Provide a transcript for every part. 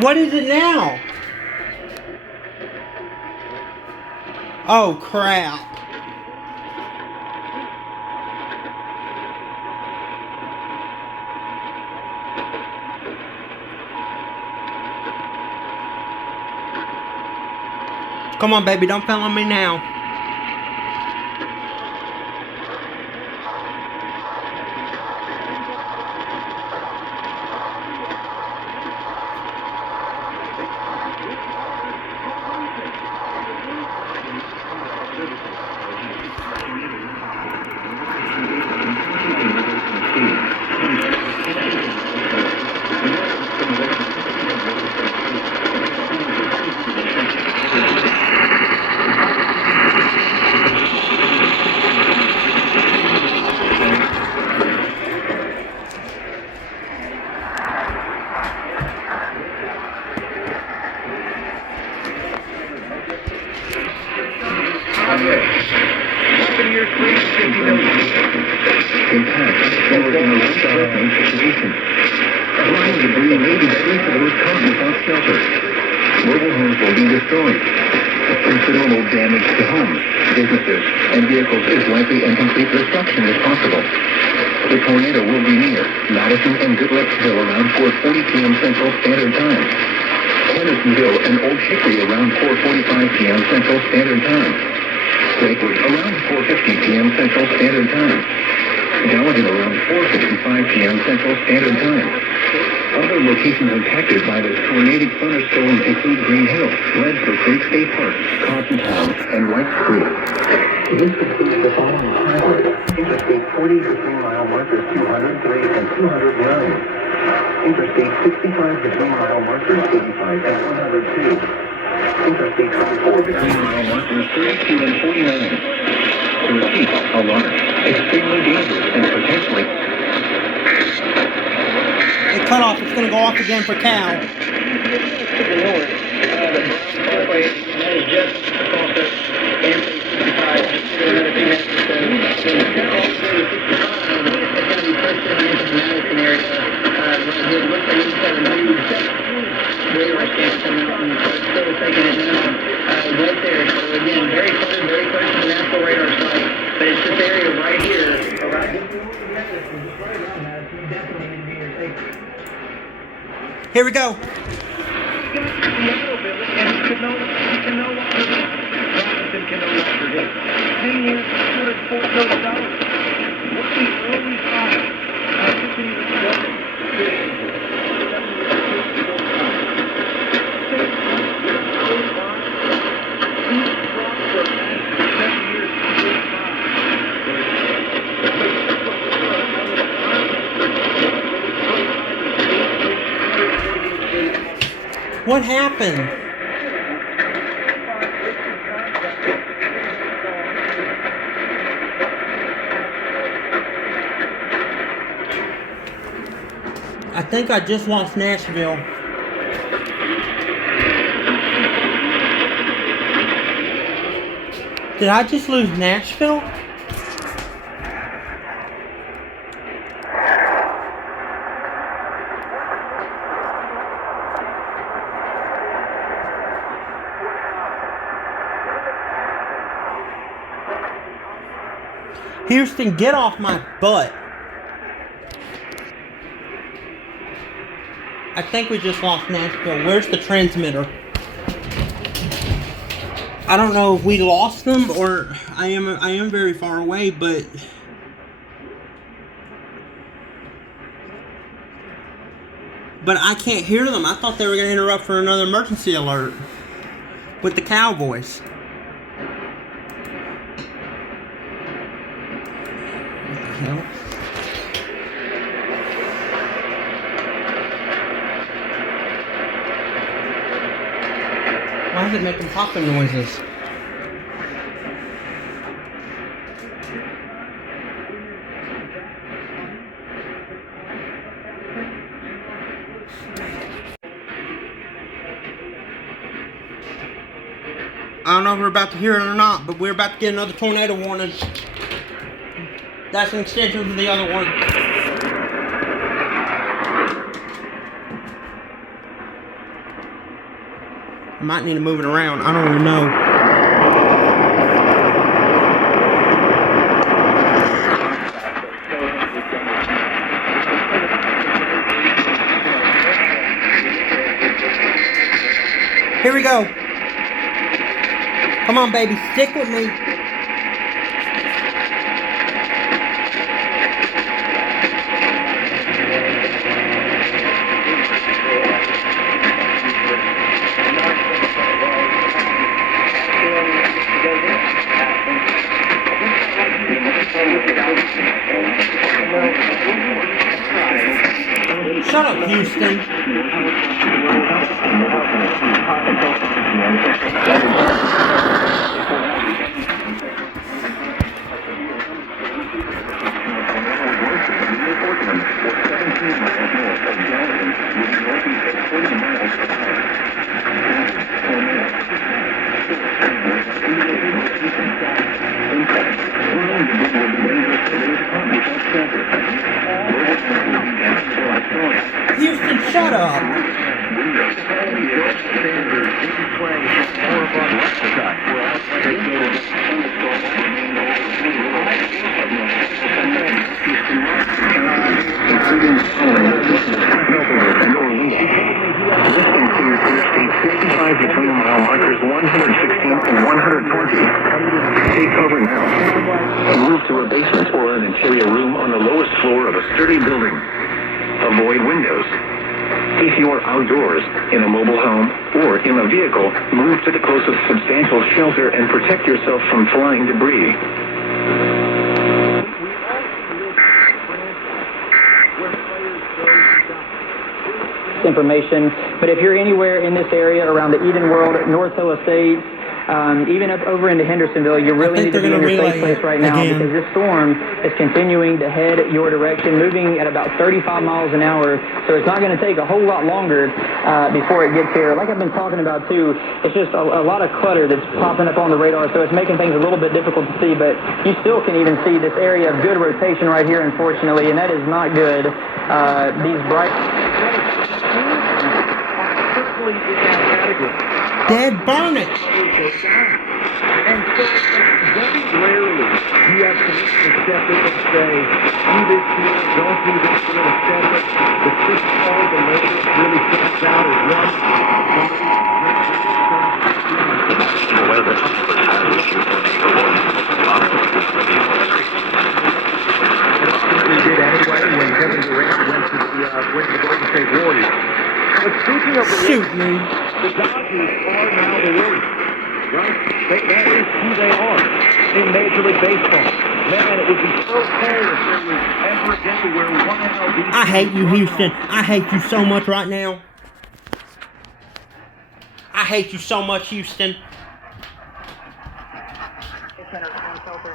What is it now? Oh, crap. Come on, baby, don't fail on me now. Mobile homes will be destroyed. Considerable damage to homes, businesses, and vehicles is likely, and complete destruction is possible. The tornado will be near Madison and Goodlettsville around 4:40 p.m. Central Standard Time. Hendersonville and Old Hickory around 4:45 p.m. Central Standard Time. Lakewood around 4:50 p.m. Central Standard Time. Gallatin around 4:55 p.m. Central Standard Time. Other locations impacted by this tornadic thunderstorm include Green Hill, Ledford Creek State Park, Cottontown, and White Creek. This concludes the following highway. Interstate 40 between mile markers 203 and 209. Interstate 65 between mile markers 85 and 102. Interstate 24 between mile markers 32 and 49. To repeat, a large, extremely dangerous, and potentially... It cut off. It's going to go off again for Cal. To the north, the parkway that is just across the Interstate 65, just another 2 minutes or so. Then Cal all the way to 65, it's going to be pushed into the Madison area. Right here, it looks like it's got a new radar scan coming out, and so it's still taking it down right there. So again, very close to the Nashville radar site, but it's this area right here, around Here we go. What happened? I think I just lost Nashville. Did I just lose Nashville? Houston, get off my butt. I think we just lost Nashville. Where's the transmitter? I don't know if we lost them or I am very far away, but I can't hear them. I thought they were going to interrupt for another emergency alert with the Cowboys. Hell. Why is it making popping noises? I don't know if we're about to hear it or not, but we're about to get another tornado warning. That's an extension to the other one. I might need to move it around. I don't even know. Here we go. Come on, baby. Stick with me. Shut up, Houston. Houston, shut up. Between mile markers 116 and 120. Take cover now. Move to a basement or an interior room on the lowest floor of a sturdy building. Avoid windows. If you are outdoors, in a mobile home, or in a vehicle, move to the closest substantial shelter and protect yourself from flying debris. Information, but if you're anywhere in this area around the Eden World, North Hill Estates, even up over into Hendersonville, you really need to be in your safe place right now because this storm is continuing to head your direction, moving at about 35 miles an hour, so it's not going to take a whole lot longer before it gets here. Like I've been talking about too, it's just a lot of clutter that's popping up on the radar, so it's making things a little bit difficult to see, but you still can even see this area of good rotation right here, unfortunately, and that is not good. These bright... Dad, burn it! And so, very rarely do you have commissioners step in and say, do this here, don't do this, we're going to set it. The system, all the labor really stands out as one. He did anyway when Kevin Durant went to the Golden State Warriors. But speaking of the Warriors, the Dodgers are now the Warriors, right? That is who they are in Major League Baseball. Man, it would be so cool if there was ever a day where one MLB... I hate you, Houston. I hate you so much right now. I hate you so much, Houston.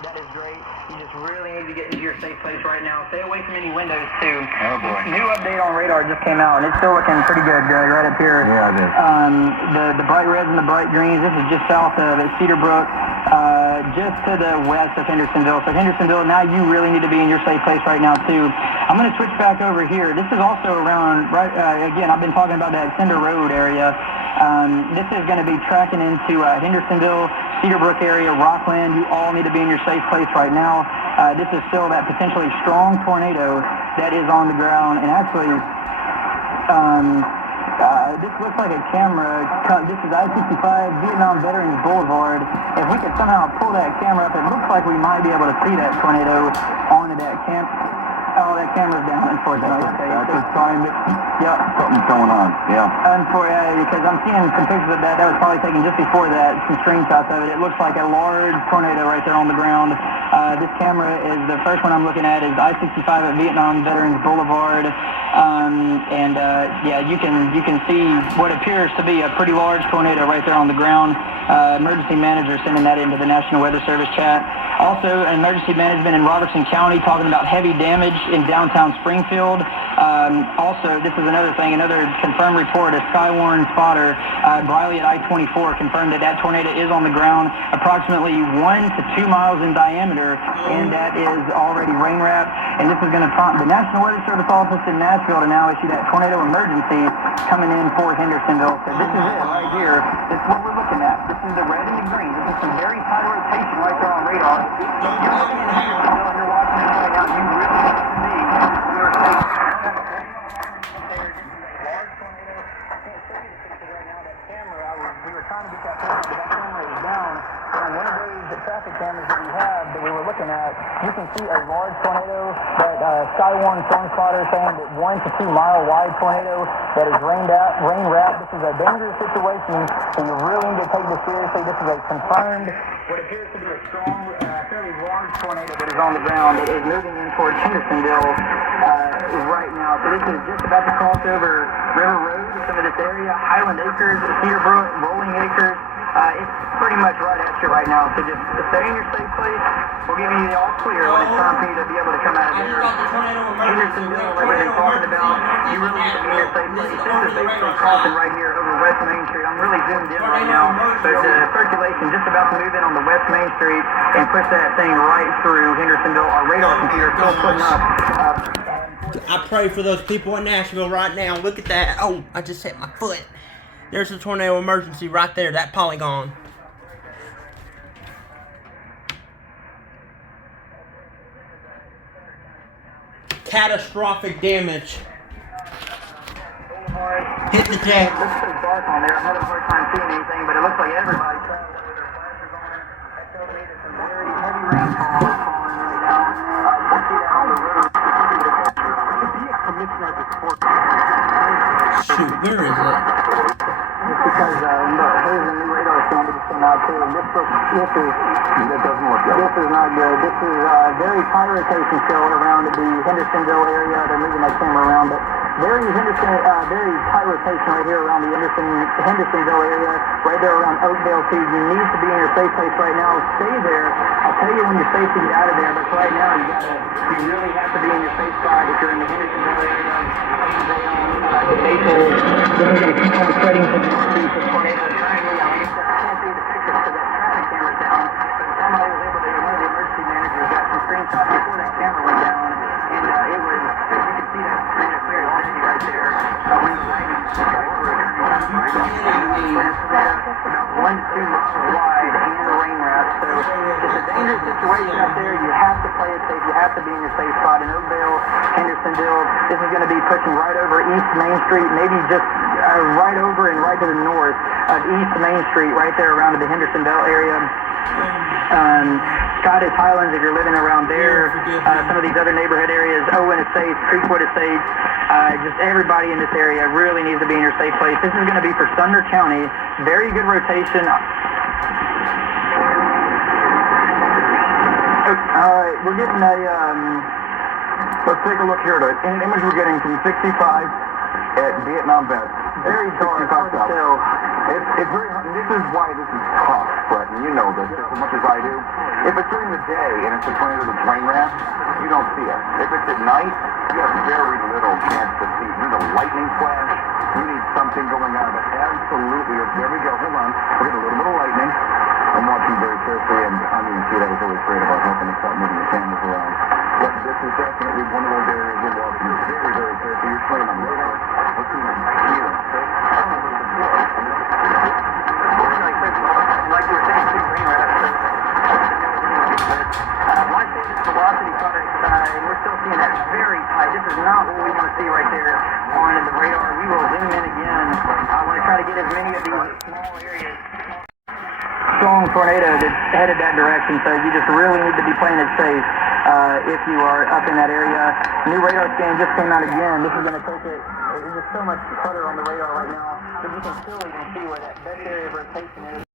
That is great. You just really need to get into your safe place right now. Stay away from any windows, too. Oh, boy. New update on radar just came out, and it's still looking pretty good, Doug, right up here. Yeah, it is. The bright reds and the bright greens, this is just south of Cedar Brook, just to the west of Hendersonville. So Hendersonville, now you really need to be in your safe place right now, too. I'm going to switch back over here. This is also around, again, I've been talking about that Cinder Road area. This is going to be tracking into Hendersonville, Cedar Brook area, Rockland. You all need to be in your safe place right now. This is still that potentially strong tornado that is on the ground. And actually, this looks like a camera. This is I-65 Vietnam Veterans Boulevard. If we could somehow pull that camera up, it looks like we might be able to see that tornado onto that camp. Oh, that camera's down, unfortunately. That's a sign that Something's going on. Yeah. Unfortunately, because I'm seeing some pictures of that. That was probably taken just before that, some screenshots of it. It looks like a large tornado right there on the ground. This camera is, the first one I'm looking at is I-65 at Vietnam Veterans Boulevard. Yeah, you can see what appears to be a pretty large tornado right there on the ground. Emergency manager sending that into the National Weather Service chat. Also, emergency management in Robertson County talking about heavy damage in downtown Springfield. Also, this is another thing, another confirmed report, a Skywarn spotter, Briley at I-24 confirmed that tornado is on the ground, approximately 1 to 2 miles in diameter, and that is already rain wrapped. And this is going to prompt the National Weather Service office in Nashville to now issue that tornado emergency coming in for Hendersonville. So this is it right here. This is what we're looking at. This is the red and the green. This is some very high rotation right there on radar. You're looking at Hendersonville and you're watching this right now. You really need to see we are safe. We were trying to get that picture, but that camera is down. And one of those traffic cameras that we have that we were looking at, you can see a large tornado that Skywarn storm spotter saying that 1 to 2 mile wide tornado that is rain wrapped. This is a dangerous situation, so you really need to take this seriously. This is a confirmed, what appears to be a strong, fairly large tornado that is on the ground that is moving in towards Hendersonville right now. So this is just about to cross over River Road, some of this area, Highland Acres, Cedarbrook, Rolling Acres. It's pretty much right at you right now, so just stay in your safe place. We'll give you the all clear when it's time for you to be able to come out of there. Hendersonville, like we've been talking about, you really need to be in your safe place. This is basically crossing right here over West Main Street. I'm really zoomed in right now, but the circulation just about to move in on the West Main Street and push that thing right through Hendersonville. Our radar computer still putting up. I pray for those people in Nashville right now. Look at that. Oh, I just hit my foot. There's a tornado emergency right there, that polygon. Catastrophic damage. Hit the deck. Looks pretty dark on there. I'm having a hard time seeing anything, but it looks like everybody's traveling with their flashers on. That tells me that some very heavy rainfall is falling right now. You can see that on the road. Shoot, where is it? Just because here's a new radar scan that just came out too, and this is not good. This is very high rotation still around the Hendersonville area. They're moving that camera around, but very high rotation right here around the Hendersonville area, right there around Oakdale too. You need to be in your safe place right now. Stay there. I'll tell you when you're safe to get out of there, but right now you really have to be in your safe spot if you're in the Hendersonville area. This is going to keep on spreading to the northeast of tornado. Currently, I can't see the picture because that traffic camera's down, but somebody was able to, one of the emergency managers got some screenshots before that camera went down, and it was, you can see that tornado clear as day right there. When the lightning strikes were about 1 to 2 miles wide and the rain wrap, so it's a dangerous situation out there. You have to play it safe. You have to be in your safe spot. In Oakdale, Hendersonville, this is going to be pushing right over East Main Street, maybe just right over and right to the north of East Main Street, right there around the Hendersonville area. Scottish Highlands, if you're living around there, some of these other neighborhood areas, Owen Estates, Creekwood Estates, just everybody in this area really needs to be in your safe place. This is going to be for Sumner County. Very good rotation. All right, we're getting a, let's take a look here at an image we're getting from 65 at Vietnam Vet. Very dark, hard to tell. It's very hard. This is why this is tough, Brett, and you know this just as much as I do. If it's during the day and it's a tornado that's rain wrapped, you don't see it. If it's at night, you have very little chance to see. You need a lightning flash. You need something going on. But absolutely, there we go. Hold on. We're getting a little bit of lightning. I'm watching very carefully, and I didn't see that. I was really afraid about helping to start moving the cameras around. But this is definitely one of those areas we're watching very, very carefully. You're playing on radar. Let's see right here. I don't know what it's for. Like you were saying, big rain wrap. Like this velocity product, and we're still seeing that very tight. This is not what we want to see right there on the radar. We will zoom in again. I want to try to get as many of these small areas. Strong tornado that's headed that direction, so you just really need to be playing it safe if you are up in that area. New radar scan just came out again. This is going to take it. There's just so much clutter on the radar right now, but you can still even see where that best area of rotation is.